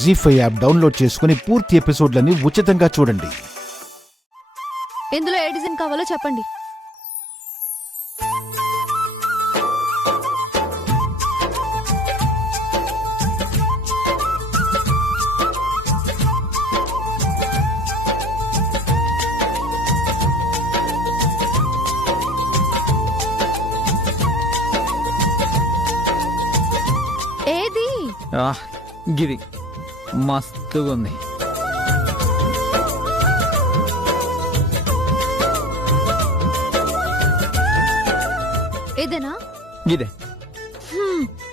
జీ5 app download చేసుకుని పూర్తి ఎపిసోడ్లని ఉచితంగా చూడండి. ఇందులో ఏ డిజైన్ కావాలో చెప్పండి. ఏది గిది మస్తుగా ఉంది. ఏదేనా? ఇదే.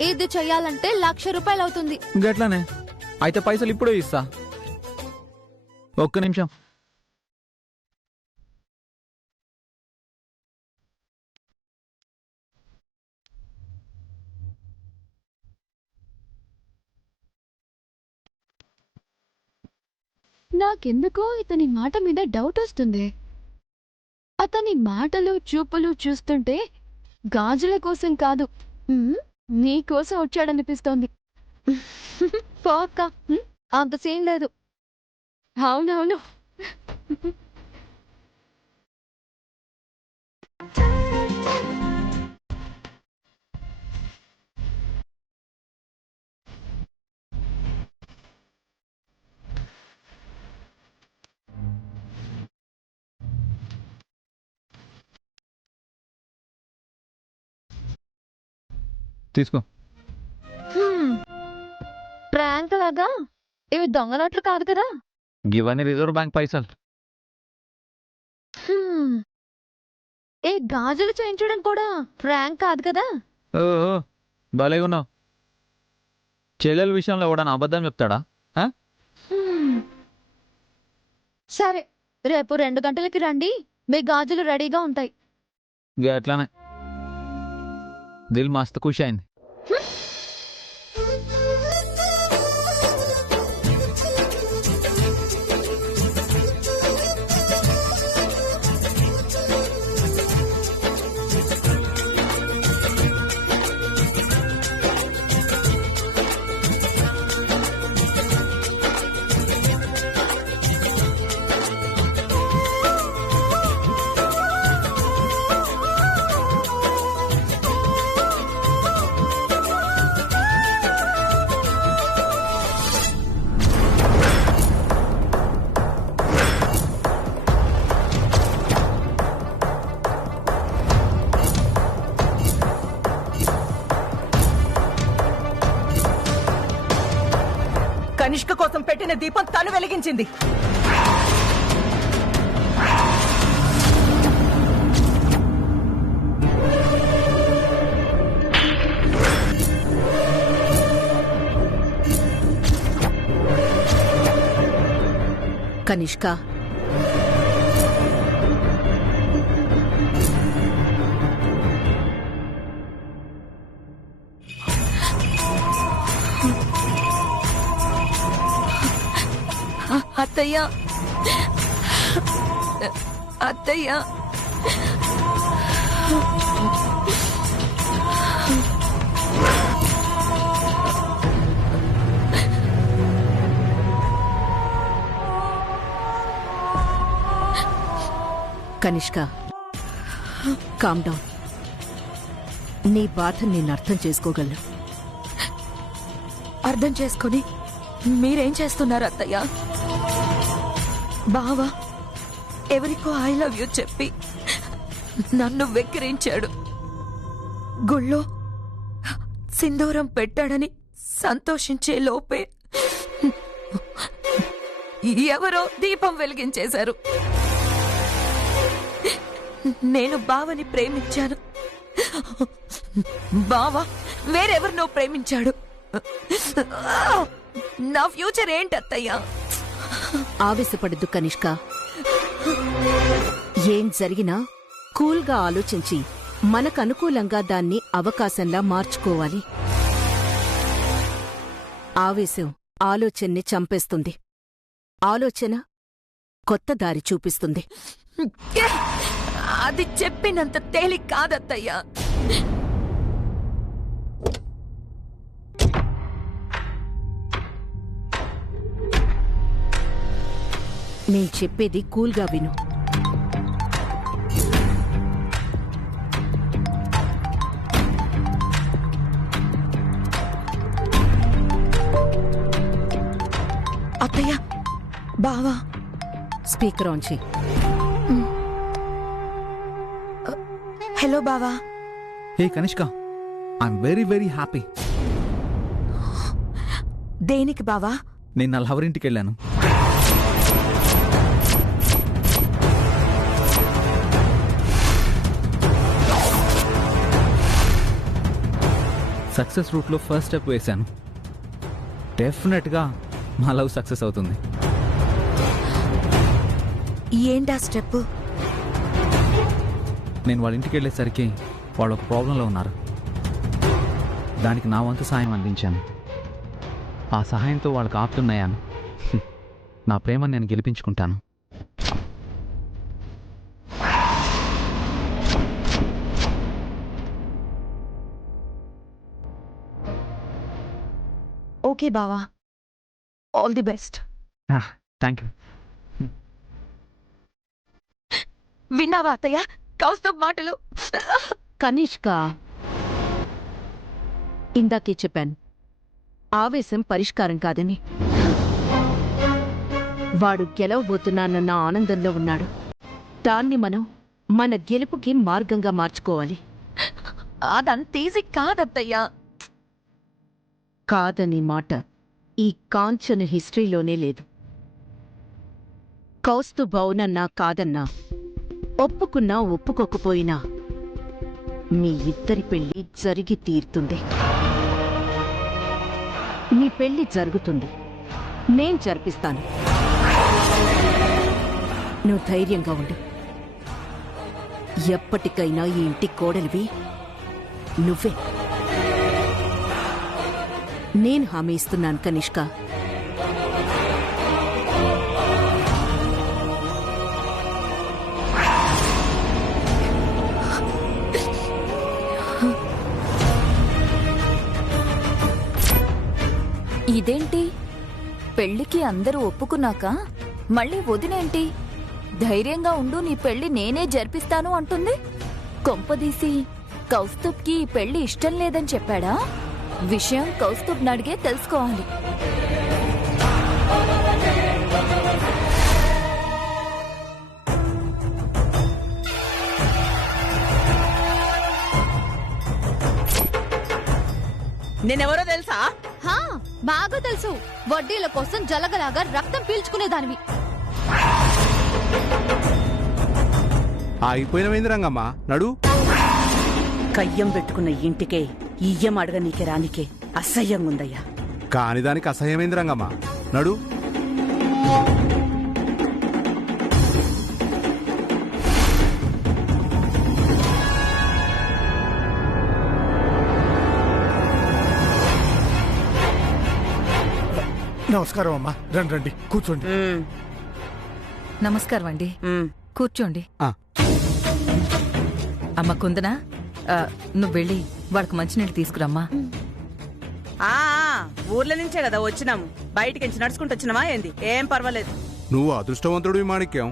ఇది చెయ్యాలంటే 1,00,000 రూపాయలు అవుతుంది. గట్లానే అయితే పైసలు ఇప్పుడే ఇస్తా. ఒక్క నిమిషం. నాకెందుకో ఇతని మాట మీద డౌట్ వస్తుంది. అతని మాటలు చూపులు చూస్తుంటే గాజుల కోసం కాదు, నీ కోసం వచ్చాడనిపిస్తోంది. పోక్క, అంత సీన్ లేదు. అవునవును. తీసుకో. ప్రాంక్ లాగా ఇవి దొంగ నోట్లు కాదు కదా. ఇవన్నీ రిజర్వ్ బ్యాంక్ పైసలు. ఏ గాజులు చేయించడం కూడా ప్రాంక్ కాదు కదా. ఓహో భలే ఉన్నావు. చెల్లెల విషయంలో కూడా అబద్ధం చెప్తాడా? సరే, రేపు 2 గంటలకి రండి, మీ గాజులు రెడీగా ఉంటాయి. అట్లానే దిల్ మస్తు ఖుషి అయింది. కనిష్క కోసం పెట్టిన దీపం తను వెలిగించింది. కనిష్క, అత్తయ్య, అత్తయ్య, కనిష్క, కామ్ డౌన్. నీ బాధ నేను అర్థం చేసుకోగలను. అర్థం చేసుకొని మీరేం చేస్తున్నారు అత్తయ్య? బావా ఎవరికో ఐ లవ్ యూ చెప్పి నన్ను వెక్కిరించాడు. గుళ్ళో సింధూరం పెట్టాడని సంతోషించే లోపే ఎవరో దీపం వెలిగించేశారు. నేను బావని ప్రేమించాను, బావ వేరెవరినో ప్రేమించాడు. నా ఫ్యూచర్ ఏంటి అత్తయ్య? ఆవేశపడద్దు కనిష్క. ఏం జరిగినా కూల్గా ఆలోచించి మనకనుకూలంగా దాన్ని అవకాశంలా మార్చుకోవాలి. ఆవేశం ఆలోచన్ని చంపేస్తుంది, ఆలోచన కొత్త దారి చూపిస్తుంది. అది చెప్పినంత తేలిక కాదత్తయ్యా. నేను చెప్పేది కూల్గా విను. అత్తయ్య, బావా. స్పీకర్ ఆన్ చెయ్యి. హలో బావా. Hey Kanishka, I'm very very happy. దేనికి బావా? నేను నా లవర్ ఇంటికి వెళ్ళాను. సక్సెస్ రూట్లో ఫస్ట్ స్టెప్ వేశాను. డెఫినెట్గా మా లవ్ సక్సెస్ అవుతుంది. ఏంటా స్టెప్? నేను వాళ్ళ ఇంటికి వెళ్ళేసరికి వాళ్ళు ఒక ప్రాబ్లంలో ఉన్నారు. దానికి నా వంతు సాయం అందించాను. ఆ సహాయంతో వాళ్ళకి ఆపుతున్నాయాను. నా ప్రేమను నేను గెలిపించుకుంటాను. ఓకే బావా, all the best. Thank you. విన్నావా అత్తయ్య కౌస్తవ్ మాటలు? కనిష్క, ఇందాకే చెప్పాను, ఆవేశం పరిష్కారం కాదని. వాడు గెలవబోతున్నానన్న ఆనందంలో ఉన్నాడు. దాన్ని మనం మన గెలుపుకి మార్గంగా మార్చుకోవాలి. అదంత ఈజీ కాదత్తయ్యా. కాదని మాట ఈ కాంచన హిస్టరీలోనే లేదు. కౌస్తు అవునన్నా కాదన్నా, ఒప్పుకున్నా ఒప్పుకోకపోయినా మీ ఇద్దరి పెళ్లి జరిగి తీరుతుంది. మీ పెళ్లి జరుగుతుంది, నేను జరిపిస్తాను. నువ్వు ధైర్యంగా ఉండు. ఎప్పటికైనా ఈ ఇంటి కోడలివి నువ్వే. నేను హామీ ఇస్తున్నాను కనిష్క. ఇదేంటి, పెళ్లికి అందరూ ఒప్పుకున్నాక మళ్ళీ వదినేంటి ధైర్యంగా ఉండు, నీ పెళ్లి నేనే జరిపిస్తాను అంటుంది? కొంపదీసి కౌస్తుబ్కి ఈ పెళ్లి ఇష్టం లేదని చెప్పాడా? విషయం కౌస్తుబ్ని అడిగే తెలుసుకోవాలి. నేనెవరో తెలుసా? హా, బాగా తెలుసు. వడ్డీల కోసం జలగలాగా రక్తం పీల్చుకునేదానివి. ఆగిపోయినవేంది రంగమ్మ, నడు. కయ్యం పెట్టుకున్న ఇంటికే ఇయ్యం అడగనీకే రానికే అసహ్యంగుందయ్యా. కాని దానికి అసహ్యమైంది రంగమ్మ, నడు. నమస్కారం అమ్మా. రండి రండి, కూర్చోండి. నమస్కారం అండి, కూర్చోండి. అమ్మ కుందనా, నువ్వు వెళ్ళి వాళ్ళకి మంచినీళ్ళు తీసుకురమ్మా. ఊర్ల నుంచే కదా వచ్చినాము, బయటికి నడుచుకుంటూ వచ్చినావా ఏంది? ఏం పర్వాలేదు. నువ్వు అదృష్టవంతుడివి మాణిక్యం,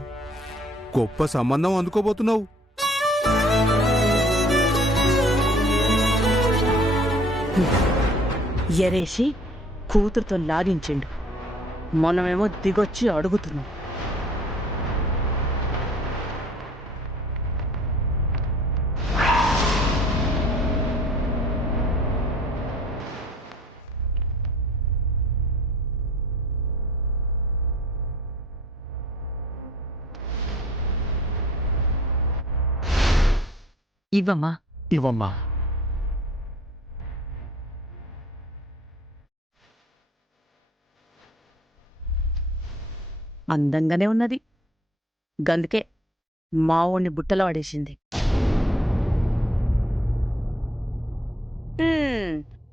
గొప్ప సంబంధం అందుకోబోతున్నావు. ఎరేసి కూతురుతో లాగించిండు, మనమేమో దిగొచ్చి అడుగుతున్నాం. ఇవ్వమ్మా. ఇవ్వమ్మా. అందంగానే ఉన్నది, గందుకే మావోణ్ణి బుట్టలో పడేసింది.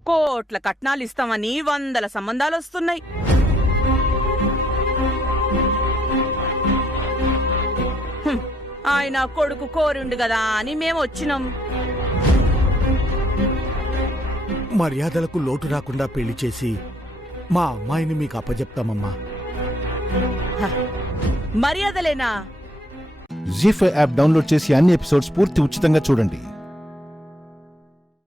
కోట్ల కట్నాలు ఇస్తామని 100 సంబంధాలు వస్తున్నాయి. ఆయన కొడుకు కోరిండు కదా అని మేము వచ్చినాం. మర్యాదలకు లోటు రాకుండా పెళ్లి చేసి మా అమ్మాయిని మీకు అప్పచెప్తామమ్మా. మర్యాదలేనా? జీ5 యాప్ డౌన్లోడ్ చేసి అన్ని ఎపిసోడ్స్ పూర్తి ఉచితంగా చూడండి.